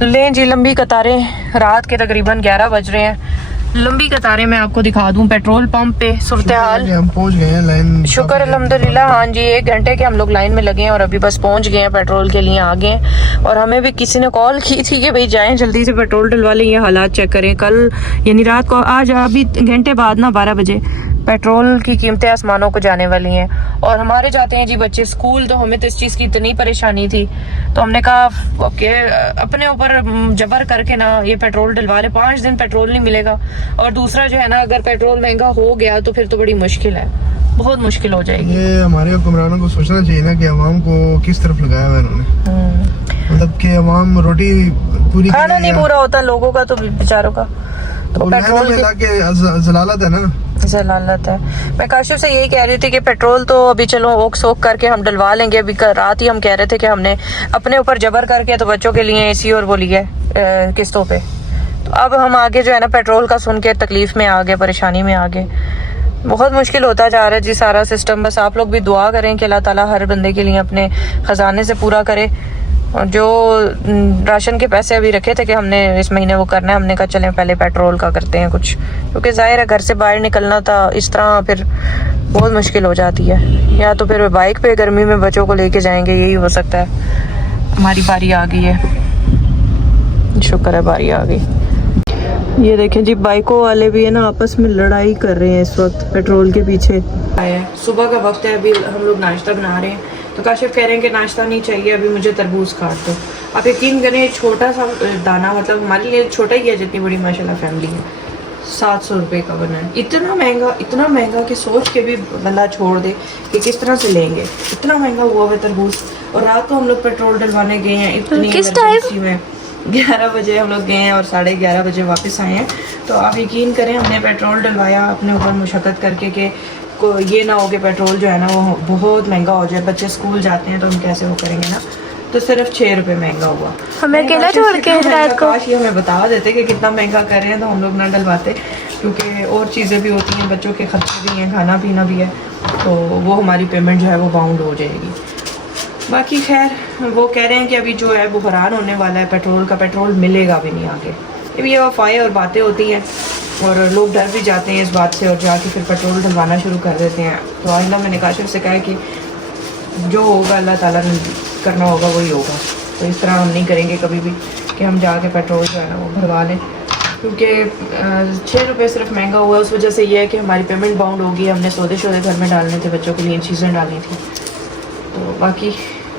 लें जी, लंबी कतारें, रात के तकरीबन 11 बज रहे हैं। लंबी कतारें मैं आपको दिखा दूं पेट्रोल पंप पे। सूरत हाल हम पहुंच गए हैं लाइन। शुक्र अल्हम्दुलिल्लाह। हाँ जी, 1 घंटे के हम लोग लाइन में लगे हैं और अभी बस पहुंच गए हैं, पेट्रोल के लिए आ गए हैं। और हमें भी किसी ने कॉल की थी कि भाई जाएं जल्दी से पेट्रोल डलवा लें, ये हालात चेक करें। कल यानी रात को, आज अभी घंटे बाद ना 12 बजे पेट्रोल की कीमतें आसमानों को जाने वाली हैं। और हमारे जाते हैं जी बच्चे स्कूल, तो हमें तो इस चीज़ की इतनी परेशानी थी, तो हमने कहा कि अपने ऊपर जबर करके ना ये पेट्रोल डलवा ले। 5 दिन पेट्रोल नहीं मिलेगा। और दूसरा जो है ना, अगर पेट्रोल महंगा हो गया तो फिर तो बड़ी मुश्किल है, बहुत मुश्किल हो जाएगी। ये हमारे हुक्मरानों को सोचना चाहिए ना कि अवाम को किस तरफ लगाया हुआ है इन्होंने। मतलब कि अवाम रोटी पूरी, खाना नहीं पूरा होता लोगों का, तो बेचारों का तो पेट्रोल के जलालत है ना, जलालत है। मैं काशिफ से यही कह रही थी कि पेट्रोल तो अभी चलो ओक सोक करके हम डलवा लेंगे। अभी रात ही हम कह रहे थे कि हमने अपने ऊपर जबर करके तो बच्चों के लिए एसी और वो लिया किस्तों पे। तो अब हम आगे जो है ना पेट्रोल का सुन के तकलीफ में आ गए, परेशानी में आ गए। बहुत मुश्किल होता जा रहा है जी सारा सिस्टम। बस आप लोग भी दुआ करें कि अल्लाह ताला हर बंदे के लिए अपने खजाने से पूरा करे। और जो राशन के पैसे अभी रखे थे कि हमने इस महीने वो करना है, हमने कहा चलें पहले पेट्रोल का करते हैं कुछ, क्योंकि जाहिर है घर से बाहर निकलना था इस तरह फिर बहुत मुश्किल हो जाती है। या तो फिर बाइक पे गर्मी में बच्चों को लेके जाएंगे, यही हो सकता है। हमारी बारी आ गई है, शुक्र है बारी आ गई। ये देखें जी, बाइकों वाले भी है ना आपस में लड़ाई कर रहे हैं इस वक्त पेट्रोल के पीछे। सुबह का वक्त है, अभी हम लोग नाश्ता बना रहे हैं, तो काशिफ कह रहे हैं कि नाश्ता नहीं चाहिए, अभी मुझे तरबूज काट दो। आप यकीन करें, छोटा सा दाना, मतलब हमारे लिए छोटा ही है, जितनी बड़ी माशाल्लाह फैमिली है, 700 रुपये का बना है। इतना महंगा कि सोच के भी बंदा छोड़ दे कि किस तरह से लेंगे। इतना महंगा हुआ है तरबूज। और रात को हम लोग पेट्रोल डलवाने गए हैं इतनी इमरजेंसी में, 11 बजे हम लोग गए हैं और 11:30 बजे वापस आए हैं। तो आप यकीन करें, हमने पेट्रोल डलवाया अपने ऊपर मुशक्क़त करके कि को ये ना हो कि पेट्रोल जो है ना वो बहुत महंगा हो जाए। बच्चे स्कूल जाते हैं तो हम कैसे वो करेंगे ना, तो सिर्फ 6 रुपये महंगा हुआ। हमें अकेला छोड़ के रात को काश ये हमें बता देते कि कितना महंगा कर रहे हैं, तो हम लोग ना डलवाते, क्योंकि और चीज़ें भी होती हैं, बच्चों के खर्चे भी हैं, खाना पीना भी है, तो वो हमारी पेमेंट जो है वो बाउंड हो जाएगी। बाकी खैर, वो कह रहे हैं कि अभी जो है बुहरान होने वाला है पेट्रोल का, पेट्रोल मिलेगा भी नहीं आगे। ये अफवाहें और बातें होती हैं और लोग डर भी जाते हैं इस बात से और जाके फिर पेट्रोल डलवाना शुरू कर देते हैं। तो अल्लाह, मैंने काशिफ से कहा कि जो होगा अल्लाह ताला ने करना होगा वही होगा। तो इस तरह हम नहीं करेंगे कभी भी कि हम जाके पेट्रोल जो है ना वो भरवा लें, क्योंकि 6 रुपये सिर्फ महंगा हुआ है। उस वजह से ये है कि हमारी पेमेंट बाउंड होगी, हमने सौदे शौदे घर में डालने थे, बच्चों के लिए चीज़ें डालनी थी। तो बाकी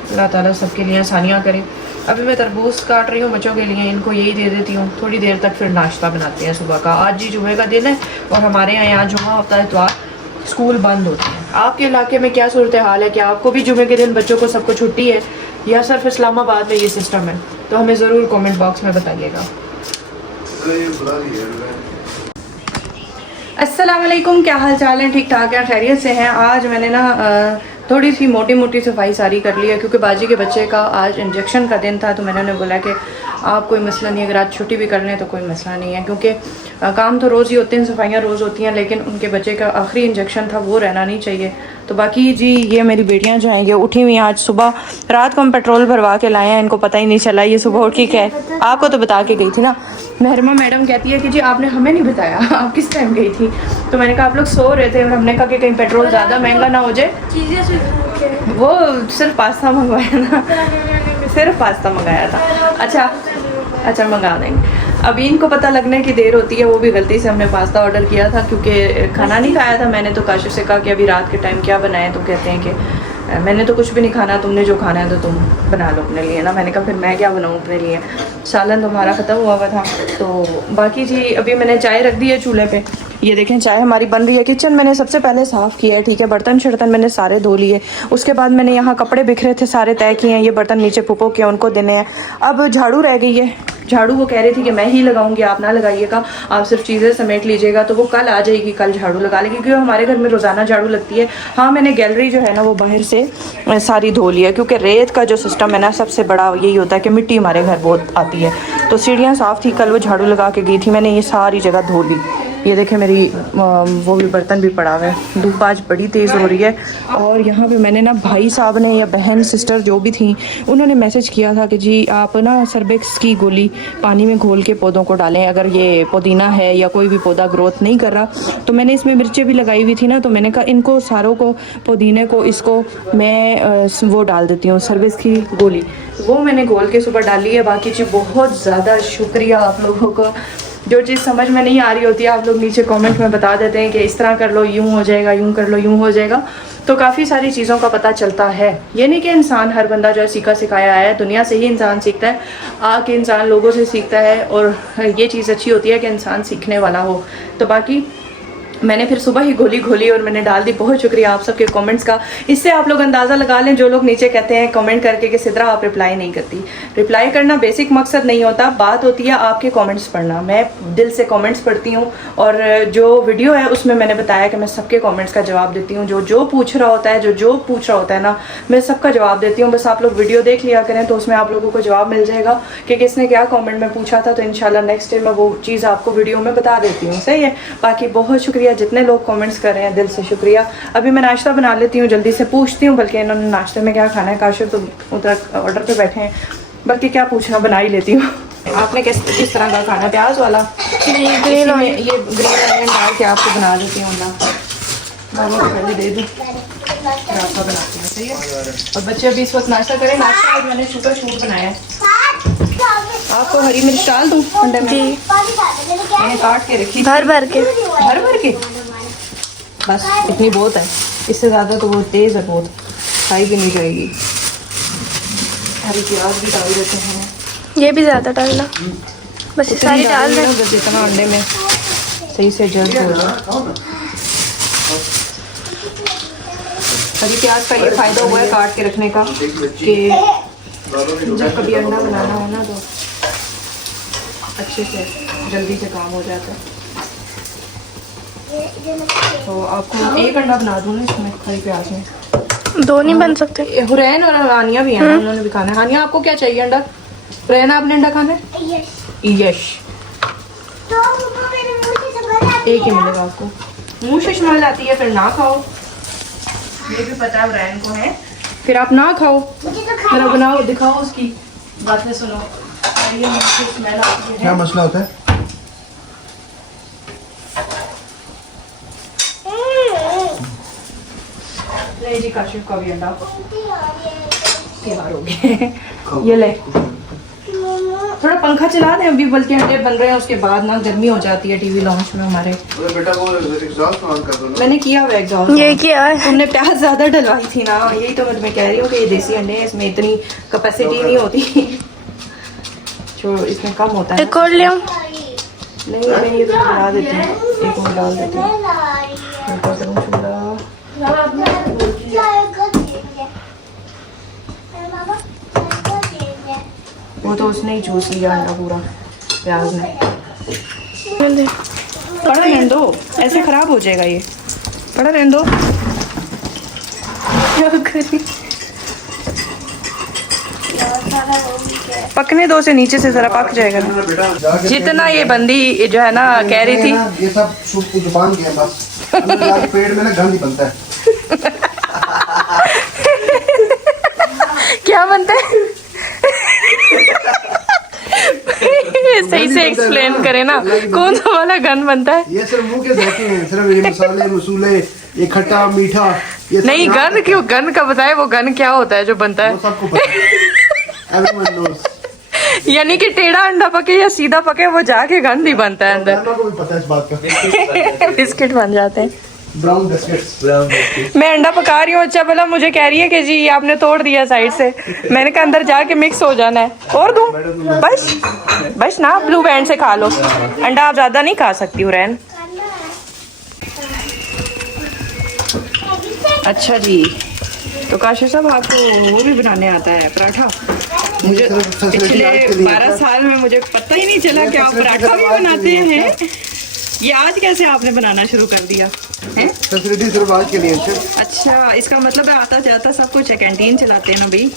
अल्लाह ताला सबके लिए आसानियाँ करे। अभी मैं तरबूज काट रही हूँ बच्चों के लिए, इनको यही दे देती हूँ थोड़ी देर तक, फिर नाश्ता बनाते हैं सुबह का। आज ही जुमे का दिन है और हमारे यहाँ जुमा होता है, इतवार स्कूल बंद होते हैं। आपके इलाके में क्या सूरत हाल है? क्या आपको भी जुमे के दिन बच्चों को सबको छुट्टी है या सिर्फ इस्लामाबाद में ये सिस्टम है? तो हमें ज़रूर कमेंट बॉक्स में बताइएगा। अस्सलाम वालेकुम, क्या हाल चाल है? ठीक ठाक है, खैरियत से हैं? आज मैंने ना थोड़ी सी मोटी मोटी सफाई सारी कर ली है, क्योंकि बाजी के बच्चे का आज इंजेक्शन का दिन था। तो मैंने उन्हें बोला कि आप कोई मसला नहीं, अगर आज छुट्टी भी कर लें तो कोई मसला नहीं है, क्योंकि काम तो रोज़ ही होते हैं, सफाइयाँ रोज़ होती हैं, लेकिन उनके बच्चे का आखिरी इंजेक्शन था, वो रहना नहीं चाहिए। तो बाकी जी, ये मेरी बेटियां जो हैं ये उठी हुई हैं। आज सुबह रात को हम पेट्रोल भरवा के लाए हैं, इनको पता ही नहीं चला। ये सुबह उठ के क्या है, आपको तो बता के गई थी ना। महरमा मैडम कहती है कि जी आपने हमें नहीं बताया, आप किस टाइम गई थी? तो मैंने कहा आप लोग सो रहे थे और हमने कहा कि कहीं पेट्रोल ज़्यादा महंगा ना हो जाए। वो सिर्फ पास्ता मंगवाया ना, सिर्फ पास्ता मंगाया था। अच्छा मंगा देंगे। अभी इनको पता लगने की देर होती है, वो भी गलती से हमने पास्ता ऑर्डर किया था क्योंकि खाना नहीं खाया था। मैंने तो काशिफ से कहा कि अभी रात के टाइम क्या बनाए, तो कहते हैं कि मैंने तो कुछ भी नहीं खाना, तुमने जो खाना है तो तुम बना लो अपने लिए ना। मैंने कहा फिर मैं क्या बनाऊँ अपने लिए, सालन तो हमारा ख़त्म हुआ था। तो बाकी जी, अभी मैंने चाय रख दी है चूल्हे पे, ये देखें चाय हमारी बन रही है। किचन मैंने सबसे पहले साफ़ किया है, ठीक है, बर्तन शर्तन मैंने सारे धो लिए। उसके बाद मैंने यहाँ कपड़े बिखरे थे सारे तय किए हैं, ये बर्तन नीचे पुपो के उनको देने हैं। अब झाड़ू रह गई है, झाड़ू वो कह रही थी कि मैं ही लगाऊंगी, आप ना लगाइएगा, आप सिर्फ चीज़ें समेट लीजिएगा। तो वो कल आ जाएगी, कल झाड़ू लगा लेगी, क्योंकि हमारे घर में रोज़ाना झाड़ू लगती है। हाँ, मैंने गैलरी जो है ना वो बाहर से सारी धो लिया, क्योंकि रेत का जो सिस्टम है ना सबसे बड़ा यही होता है कि मिट्टी हमारे घर बहुत आती है। तो सीढ़ियाँ साफ़ थी, कल वो झाड़ू लगा के गई थी, मैंने ये सारी जगह धो ली। ये देखें मेरी वो भी बर्तन भी पड़ा हुआ है। धूप आज बड़ी तेज़ हो रही है। और यहाँ पे मैंने ना भाई साहब ने या बहन सिस्टर जो भी थी उन्होंने मैसेज किया था कि जी आप ना सर्बेक्स की गोली पानी में घोल के पौधों को डालें, अगर ये पुदीना है या कोई भी पौधा ग्रोथ नहीं कर रहा। तो मैंने इसमें मिर्चें भी लगाई हुई थी ना, तो मैंने कहा इनको सारों को, पुदीने को, इसको मैं वो डाल देती हूँ सर्बेक्स की गोली। वो मैंने घोल के सुबह डाली है। बाकी जी बहुत ज़्यादा शुक्रिया आप लोगों को। जो चीज़ समझ में नहीं आ रही होती है आप लोग नीचे कमेंट में बता देते हैं कि इस तरह कर लो, यूँ हो जाएगा, यूँ कर लो, यूँ हो जाएगा। तो काफ़ी सारी चीज़ों का पता चलता है। ये नहीं कि इंसान हर बंदा जो है सीखा सिखाया आया है, दुनिया से ही इंसान सीखता है, आके इंसान लोगों से सीखता है। और ये चीज़ अच्छी होती है कि इंसान सीखने वाला हो। तो बाकी मैंने फिर सुबह ही गोली घोली और मैंने डाल दी। बहुत शुक्रिया आप सबके कमेंट्स का। इससे आप लोग अंदाज़ा लगा लें, जो लोग नीचे कहते हैं कमेंट करके कि सिद्रा आप रिप्लाई नहीं करती। रिप्लाई करना बेसिक मकसद नहीं होता, बात होती है आपके कमेंट्स पढ़ना। मैं दिल से कमेंट्स पढ़ती हूँ और जो वीडियो है उसमें मैंने बताया कि मैं सबके कमेंट्स का जवाब देती हूँ। जो पूछ रहा होता है, जो पूछ रहा होता है ना, मैं सबका जवाब देती हूँ। बस आप लोग वीडियो देख लिया करें तो उसमें आप लोगों को जवाब मिल जाएगा कि किसने क्या कॉमेंट में पूछा था। तो इंशाल्लाह नेक्स्ट डे मैं वो चीज़ आपको वीडियो में बता देती हूँ। सही है। बाकी बहुत शुक्रिया जितने लोग कमेंट्स कर रहे हैं, दिल से शुक्रिया। अभी मैं नाश्ता बना लेती हूँ, जल्दी से पूछती हूँ, बल्कि इन्होंने नाश्ते में क्या खाना है। काशिफ तो उधर ऑर्डर पे बैठे हैं, बल्कि क्या पूछना, बना ही लेती हूँ। आपने किस तरह का खाना, प्याज वाला? ये ग्रीन ऑनियन डाल के आपको बना देती हूँ ना, पहले दे दूँ रास्ता बनाती हूँ। सही है। और बच्चे अभी इस वक्त नाश्ता करें। नाश्ता आज मैंने छोटा छूट बनाया है। आपको हरी मिर्च डाल दूँ अंडे में? मैंने काट के रखी, भर भर के बस इतनी बहुत है, इससे ज़्यादा तो वो तेज़ है, बहुत खाई भी नहीं जाएगी। हरी प्याज भी डाल देते हैं, ये भी ज़्यादा डालना, बस सारी डाल दें बस जितना अंडे में सही से जल्द हो जाए। हरी प्याज का ये फ़ायदा हुआ है काट के रखने का कि जब कभी अंडा बनाना हो ना तो अच्छे से जल्दी से काम हो जाता है। तो आपको एक अंडा बना दूँ ना इसमें हरी प्याज में? दो नहीं बन सकते? हुरैन और हानिया भी हैं, उन्होंने भी खाना है। हानिया आपको क्या चाहिए अंडा? हुरैन आपने अंडा खाना है? यश एक ही मिलेगा आपको। मुँह से स्मेल आती है फिर ना खाओ, ये भी पता है हुरैन को है, फिर आप ना खाओ। जरा बनाओ, दिखाओ, उसकी बातें सुनो। ये मुँह से स्मेल आती है। क्या मसला होता है? ले जी काशिफ का भी अंडा तैयार हो गए। ये ले, थोड़ा पंखा चला दें अभी, बल्कि अंडे बन रहे हैं, उसके बाद ना गर्मी हो जाती है टीवी लॉन्च में हमारे। बेटा वो एग्जॉस्ट ऑन कर दो ना। मैंने किया हुआ एग्जॉस्ट। ये क्या है? हमने प्याज ज्यादा डलवाई थी ना, यही तो मैं कह रही हूँ कि ये देसी अंडे हैं, इसमें इतनी कैपेसिटी नहीं होती जो इसमें कम होता है। एक और ले आऊं? नहीं मैं ये तो बना देती हूँ, एक और डाल देती हूँ। वो तो उसने ही चूस लिया अंडा पूरा, प्याज ने। पड़ा रहने दो, ऐसे खराब हो जाएगा ये, पड़ा रहने दो। पकने दो, से नीचे से जरा पक जाएगा ना। जितना ये बंदी जो है ना कह रही थी, ये सब जुबान के बस पेट में ना गंद ही बनता है। क्या बनता है? सही से एक्सप्लेन करे ना, कौन सा वाला गन बनता है? ये सिर्फ मुंह के जाते हैं, सिर्फ ये मसाले मसूले, ये खट्टा मीठा, ये नहीं गन क्यों, गन का बताए, वो गन क्या होता है जो बनता है? वो सबको पता है। Everyone knows। यानी कि टेढ़ा अंडा पके या सीधा पके, वो जाके गन ही बनता है अंदर। को भी पता है इस बात का। बिस्किट बन जाते हैं, ब्राउन बिस्किट्स। मैं अंडा पका रही हूँ, अच्छा भला मुझे कह रही है कि जी आपने तोड़ दिया साइड से। मैंने कहा अंदर जाके मिक्स हो जाना है। और दूं? बस ना, ब्लू बैंड से खा लो अंडा, आप ज्यादा नहीं खा सकती हो रैन। अच्छा जी, तो काशिफ साहब आपको वो भी बनाने आता है पराठा? मुझे पिछले 12 साल में मुझे पता ही नहीं चला कि आप पराठा भी बनाते हैं। ये आज कैसे आपने बनाना शुरू कर दिया है? फैसिलिटी सिर्फ आज के लिए। अच्छा, इसका मतलब है आता जाता सब कुछ है, कैंटीन चलाते हैं ना भाई।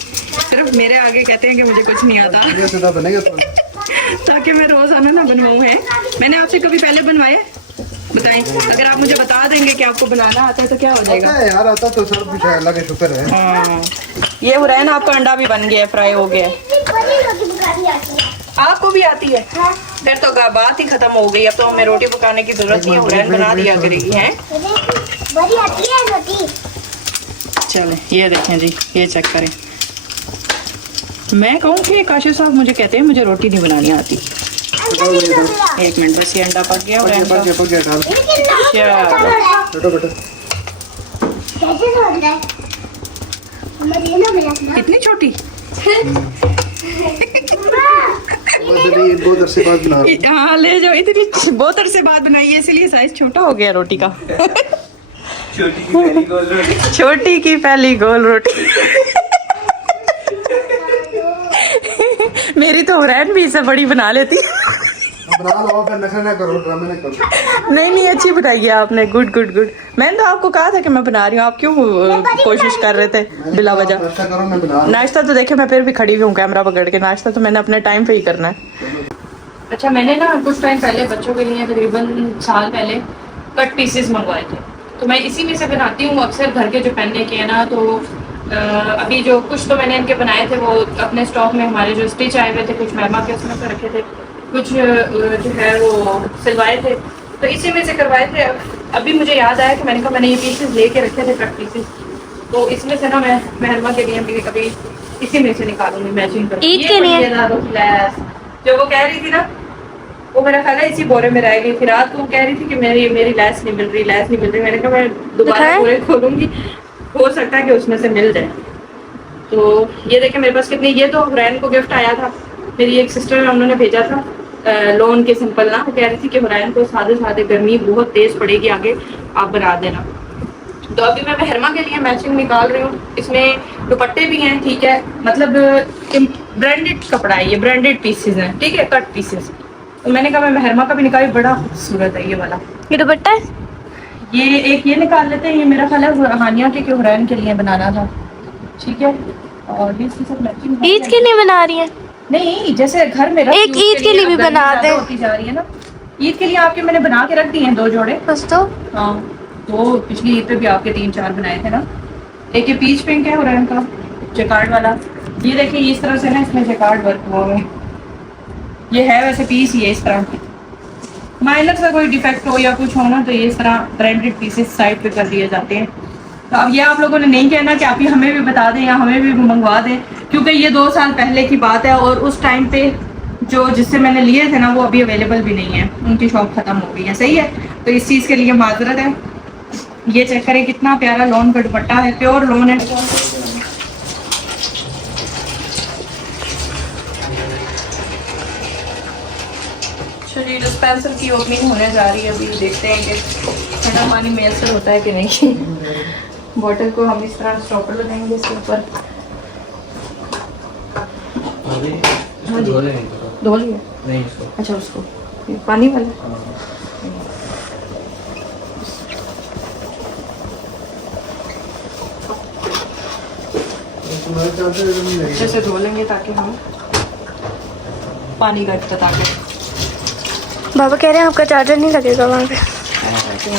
सिर्फ मेरे आगे कहते हैं कि मुझे कुछ नहीं आता बनेगा ताकि मैं रोज आना ना बनवाऊँ है। मैंने आपसे कभी पहले बनवाया? बताएं, अगर आप मुझे बता देंगे कि आपको बनाना आता है तो क्या हो जाएगा? पता है यार, आता तो सब कुछ है, अल्लाह का शुक्र है। हाँ, ये हो रहा है ना, आपका अंडा भी बन गया है, फ्राई हो गया है। आपको भी आती है? फिर तो बात ही खत्म हो गई, अब तो हमें रोटी पकाने की जरूरत नहीं है, हुरैन बना दिया करेगी है। चले ये देखें जी, ये चेक करें। मैं कहूँ कि काशिफ साहब मुझे कहते हैं मुझे रोटी नहीं बनानी आती। एक मिनट बस, ये अंडा पक गया। पक गया डाल। बेटा बेटा इतनी छोटी? बस अभी बहुत अरसे बाद बना रहा हूं। हाँ ले जाओ, इतनी बहुत अरसे बाद बनाई है इसलिए साइज छोटा हो गया रोटी का। छोटी की पहली गोल रोटी। मेरी तो हुरैन भी इससे बड़ी बना लेती है। बना लो, फिर नखरा ना करो, ड्रामे ना करो। नहीं अच्छी बनाई है आपने, गुड गुड गुड। मैंने तो आपको कहा था कि मैं बना रही हूँ, आप क्यों कोशिश कर रहे थे बिला वजह? नाश्ता करो, मैं बना रहा हूं। नाश्ता तो देखे मैं फिर भी खड़ी हुई हूँ कैमरा पकड़ के, नाश्ता तो मैंने अपने टाइम पे ही करना है। अच्छा, मैंने ना कुछ टाइम पहले बच्चों के लिए तकरीबन साल पहले कट पीसेस मंगवाए थे, तो मैं इसी में से बनाती हूँ अक्सर घर के जो पहनने के हैं ना। तो अभी जो कुछ तो मैंने इनके बनाए थे वो अपने स्टॉक में हमारे जो स्टिच आए हुए थे, कुछ मेहमा के उसमें से रखे थे, कुछ जो है वो सिलवाए थे, तो इसी में से करवाए थे। अभी मुझे याद आया कि मैंने कहा मैंने ये पीसेस लेके रखे थे कट पीसेस, तो इसमें से ना मैं मेहरमा के लिए भी कभी इसी में से निकालूंगी मैचिंग कर। ईद के लिए लैस जो वो कह रही थी ना, वो मेरा ख्याल है इसी बोरे में रह गई थी। रात को वो कह रही थी कि मेरी लैस नहीं मिल रही। मैंने कहा मैं दोबारा बोरे खोलूंगी, हो सकता है कि उसमें से मिल जाए। तो ये देखें मेरे पास कितनी, ये तो हुरैन को गिफ्ट आया था, मेरी एक सिस्टर है उन्होंने भेजा था लोन के सिंपल ना। वो कह रही थी कि हुरैन को सादे गर्मी बहुत तेज पड़ेगी आगे, आप बना देना। तो अभी मैं मेहरमा के लिए मैचिंग निकाल रही हूँ। इसमें दुपट्टे भी हैं, ठीक है, मतलब ब्रांडेड कपड़ा है, ये ब्रांडेड पीसेस हैं, ठीक है, कट पीसेस। तो मैंने कहा मैं मेहरमा का भी निकाली, बड़ा खूबसूरत है ये वाला। ये दुपट्टा है? ये एक ये निकाल लेते हैं, ये मेरा ख्याल है हानिया के हुरैन के लिए बनाना था, ठीक है। और भी इसके साथ मैचिंग ईद के लिए बना रही है? नहीं, जैसे घर में रख एक ईद के लिए भी बना दे। होती जा रही है ना, ईद के लिए आपके मैंने बना के रख दिए हैं 2 जोड़े बस। तो हाँ, तो पिछली ईद पे भी आपके 3-4 बनाए थे ना। एक ये पीच पिंक है हुरैन का जैकार्ड वाला, ये देखिए इस तरह से ना, इसमें जैकार्ड वर्क हुआ है। ये है वैसे पीस ही है इस तरह, माइनर सा कोई डिफेक्ट हो या कुछ हो ना, तो ये इस तरह ब्रांडेड पीसेस साइड पे कर दिए जाते हैं। तो अब ये आप लोगों ने नहीं कहना कि आप ही हमें भी बता दें या हमें भी मंगवा दें, क्योंकि ये 2 साल पहले की बात है और उस टाइम पे जो जिससे मैंने लिए थे ना वो अभी अवेलेबल भी नहीं है, उनकी शॉप खत्म हो गई है, सही है। तो इस चीज़ के लिए माजरत है। ये चेक करें कितना प्यारा लॉन का दुपट्टा है, प्योर लॉन है। चलिए डिस्पेंसर की ओपनिंग होने जा रही है, अभी देखते हैं कि ठंडा पानी मैसर होता है कि नहीं। बॉटल को हम इस तरह स्टॉपर लगाएंगे इसके ऊपर। हाँ जी, धो लिया? नहीं, अच्छा उसको पानी वाला। जैसे धो लेंगे ताकि हम पानी का ताकि बाबा कह रहे हैं आपका चार्जर नहीं लगेगा वहाँ पे।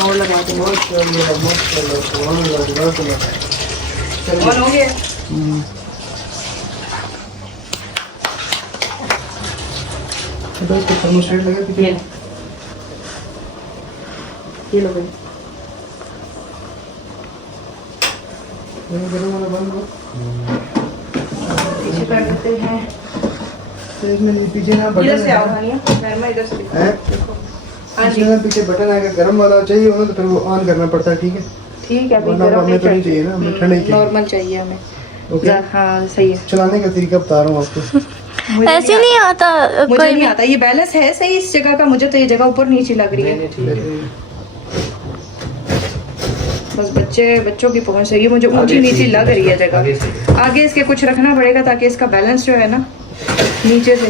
और लगा देंगे। और हो गया? ये लो भाई। पीछे कर देते हैं। पीछे ना इधर से आओ हानिया, मेहरमा इधर से दिखाओ। देखो हाँ जी, पीछे बटन आएगा, गर्म वाला चाहिए होगा तो फिर वो ऑन करना पड़ता है, ठीक है। ठीक है, अभी वरना गरम हमें नहीं तो नहीं चाहिए ना, हमें ठंडा ही चाहिए। नॉर्मल चाहिए हमें। ओके, हाँ सही है। चलाने का तरीका बता रहा हूँ आपको। ऐसे नहीं आता मुझे कोई नहीं भी। आता, ये बैलेंस है सही इस जगह का, मुझे तो ये जगह ऊपर नीचे लग रही है। बस बच्चों की पहुंच है, ये मुझे ऊंची नीची लग रही है जगह। आगे इसके कुछ रखना पड़ेगा ताकि इसका बैलेंस जो है ना नीचे से,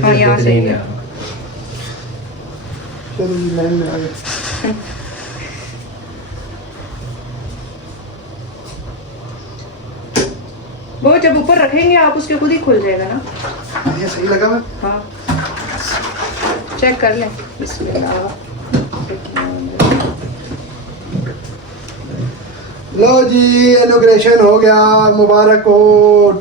हाँ यहाँ से वो जब ऊपर रखेंगे आप उसके खुद ही खुल जाएगा ना। ये सही लगा मैं। हाँ चेक कर लें। बिस्मिल्लाह। लो जी, इनॉग्रेशन हो गया, मुबारक हो।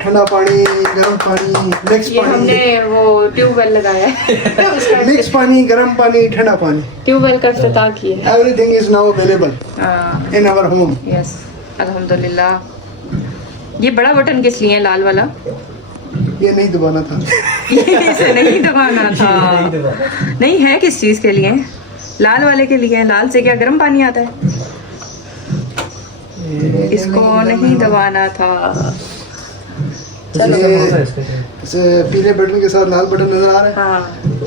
ठंडा पानी, गर्म पानी, मिक्स ये हमने पानी, वो ट्यूबवेल लगाया है मिक्स पानी, गर्म पानी, ठंडा पानी। ट्यूबवेल का इफ्तिताह किया है। Everything is now available in our home. Yes, अल्हम्दुलिल्लाह। ये बड़ा बटन किस लिए है, लाल वाला? ये नहीं दबाना था। इसे नहीं दबाना था। नहीं है, किस चीज के लिए? लाल वाले के लिए। लाल से क्या गर्म पानी आता है? इसको नहीं दबाना था। इसे पीले बटन के साथ लाल बटन नजर आ रहा है? हाँ,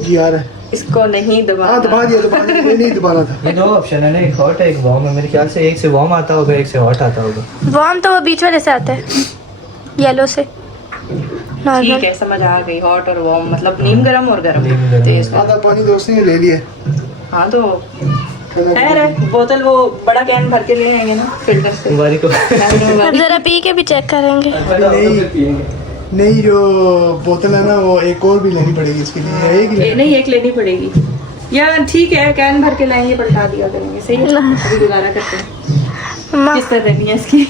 जी आ रहा है। इसको नहीं दबाना। हाँ, दबा दिया, दबा दिया। ये नहीं दबाना था। ये दो ऑप्शन है ना, एक हॉट है एक वार्म है। मेरे ख्याल से एक से वार्म आता होगा, एक से हॉट आता होगा। वार्म तो वो बीच वाले से आता है, येलो से। ठीक नॉर्मल। है, समझ आ गई। हॉट और वार्म मतलब नीम गरम और गरम। नीम गरम। तेज। आधा पानी दोस्त ने ले लिया। हाँ तो खैर है, बोतल वो बड़ा कैन भर के ले आएंगे ना फिल्टर से। मुबारक हो। अब जरा पी के भी चेक करेंगे। नहीं, जो बोतल है ना, वो एक और भी लेनी पड़ेगी इसके लिए। एक ही नहीं, एक लेनी पड़ेगी। या ठीक है, कैन भर के लाएंगे, पलटा दिया करेंगे। सही है, अभी गुजारा करते हैं। अम्मा, किस तरह करनी है इसकी?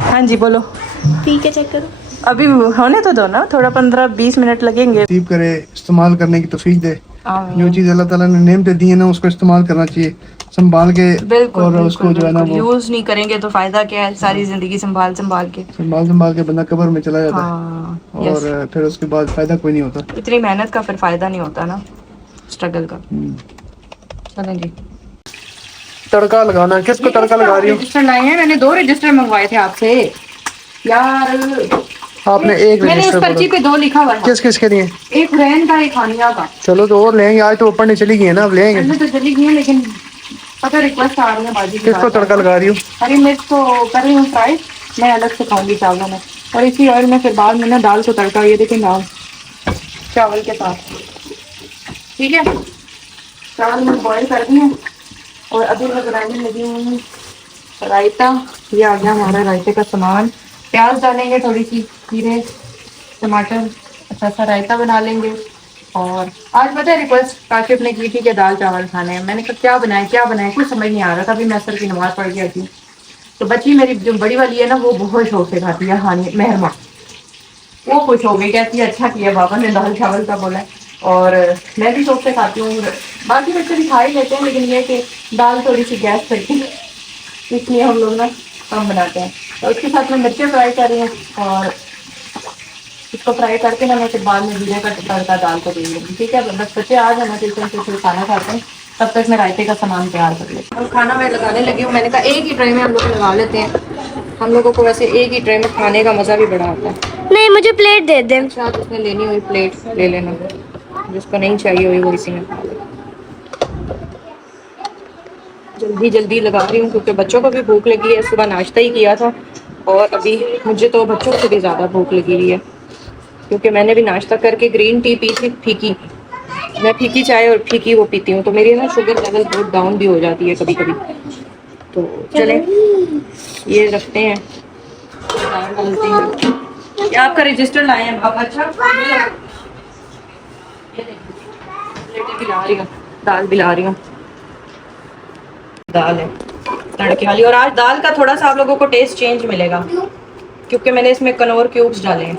हाँ जी, बोलो। पी के चेक करो। अभी होने तो दो ना, थोड़ा 15-20 मिनट लगेंगे। नसीब करे, इस्तेमाल करने की तौफीक दे। जो चीज़ अल्लाह ताला ने नेमतें दी है ना, उसको इस्तेमाल करना चाहिए संभाल के। बिल्कुल, और उसको जो है ना, वो यूज नहीं करेंगे तो फायदा क्या है? सारी जिंदगी संभाल संभाल के। संभाल के बंदा कब्र में चला जाता है। हाँ, और फिर उसके बाद फायदा कोई नहीं होता। इतनी मेहनत का फिर फायदा नहीं होता ना, स्ट्रगल का। चलें जी। तड़का लगाना, किसको तड़का लगा रही हो? रजिस्टर लाए हैं, मैंने 2 रजिस्टर मंगवाए थे आपसे यार। आपने एक मैंने इस रजिस्टर पर्ची पे 2 लिखा हुआ है। किस किस के लिए? एक रैन का, एक हानिया का। चलो तो और लेंगे, आज तो ऊपर नहीं चली गई है ना, अब लेंगे। मैंने तो चली गई है, लेकिन पता रिक्वेस्ट आ रही है बाजी की। किसको तड़का लगा रही हो? हरी मिर्च को कर रही हूँ फ्राई, मैं अलग से खाऊंगी चावलों में। और इसी ऑयल में फिर बाद में ना दाल को तड़का, ये देखिए दाल चावल के साथ। ठीक है, चावल में बॉईल कर दिए और अभी मैं बनाने लगी हूँ रायता। ये आ गया हमारा रायते का सामान। प्याज डालेंगे, थोड़ी सी खीरे, टमाटर, अच्छा सा रायता बना लेंगे। और आज पता है रिक्वेस्ट काशिफ ने की थी कि दाल चावल खाने हैं। मैंने कहा क्या बनाए कुछ समझ नहीं आ रहा था। अभी मैं असर की नमाज पढ़ के थी तो बच्ची मेरी जो बड़ी वाली है ना, वो बहुत शौक से खाती है। हानि मेहरमा, वो खुश हो गई, कहती है अच्छा किया बाबा ने दाल चावल का बोला। और मैं भी शौक से खाती हूँ, बाकी बच्चे भी खा ही लेते हैं, लेकिन ये कि दाल थोड़ी सी गैस करती है, इसलिए हम लोग ना कम बनाते हैं। तो उसके साथ मैं मिर्चें फ्राई कर रही हूँ और इसको फ्राई करके ना मैं फिर बाद में जीरे का तड़का दाल को दे दूँगी। ठीक है, बस बच्चे आ जाना किचन से, फिर खाना खाते हैं, तब तक मैं रायते का सामान तैयार कर लेती हूँ। और खाना मैं लगाने लगी हूँ। मैंने कहा एक ही ट्रे में हम लोग लगा लेते हैं। हम लोगों को वैसे एक ही ट्रे में खाने का मज़ा भी बड़ा आता है। नहीं, मुझे प्लेट दे दे। अच्छा, जिसने लेनी हुई प्लेट ले लेना, जिसको नहीं चाहिए हुई वो इसी में खा ले। जल्दी जल्दी लगा रही हूँ क्योंकि बच्चों को भी भूख लगी है। सुबह नाश्ता ही किया था और अभी मुझे तो बच्चों से भी ज़्यादा भूख लगी हुई है, क्योंकि मैंने भी नाश्ता करके ग्रीन टी पी थी फीकी। मैं फीकी चाय और फीकी वो पीती हूँ, तो मेरी ना शुगर लेवल बहुत डाउन भी हो जाती है कभी कभी। तो चलें ये रखते हैं, डालते हैं। क्या आपका रजिस्टर लाए हैं बाबा? अच्छा, प्लेटें भी ला रही हूँ, दाल भी ला रही हूँ। दाल है तड़के वाली, और आज दाल का थोड़ा सा आप लोगों को टेस्ट चेंज मिलेगा क्योंकि मैंने इसमें कनौर क्यूब्स डाले हैं।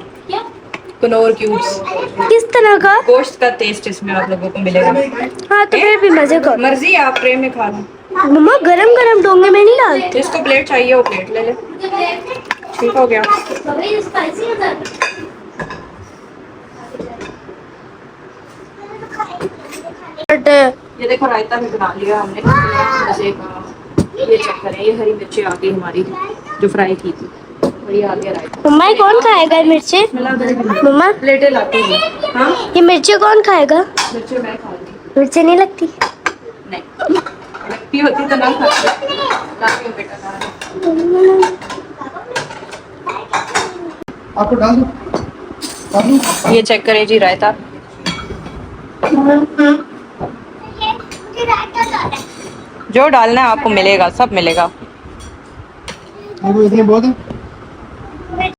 कनौर क्यूब्स, किस तरह का? गोश्त का टेस्ट इसमें आप लोगों को मिलेगा। हाँ तो फिर भी मजे कर। मर्जी है, आप ट्रे में खा लो। मम्मा गरम गरम डोंगे में नहीं डालते। जिसको प्लेट चाहिए वो प्लेट ले ले। ठीक हो गया। ये देखो रायता भी बना लिया हमने। जैसे ये चेक करें, ये हरी मिर्ची आ गई हमारी जो फ्राई की थी, और ये आ गया रायता। मम्मा ये कौन खाएगा मिर्ची? मम्मा प्लेटें लाती हूँ। हाँ, ये मिर्ची कौन खाएगा? मिर्ची मैं खा लूँगी। मिर्ची नहीं लगती। नहीं लगती होती तो ना खाती। लाती हूँ बेटा, ला। आपको डाल दो। ये चेक करें जी रायता। जो डालना है आपको मिलेगा, सब मिलेगा। इतनी बहुत है।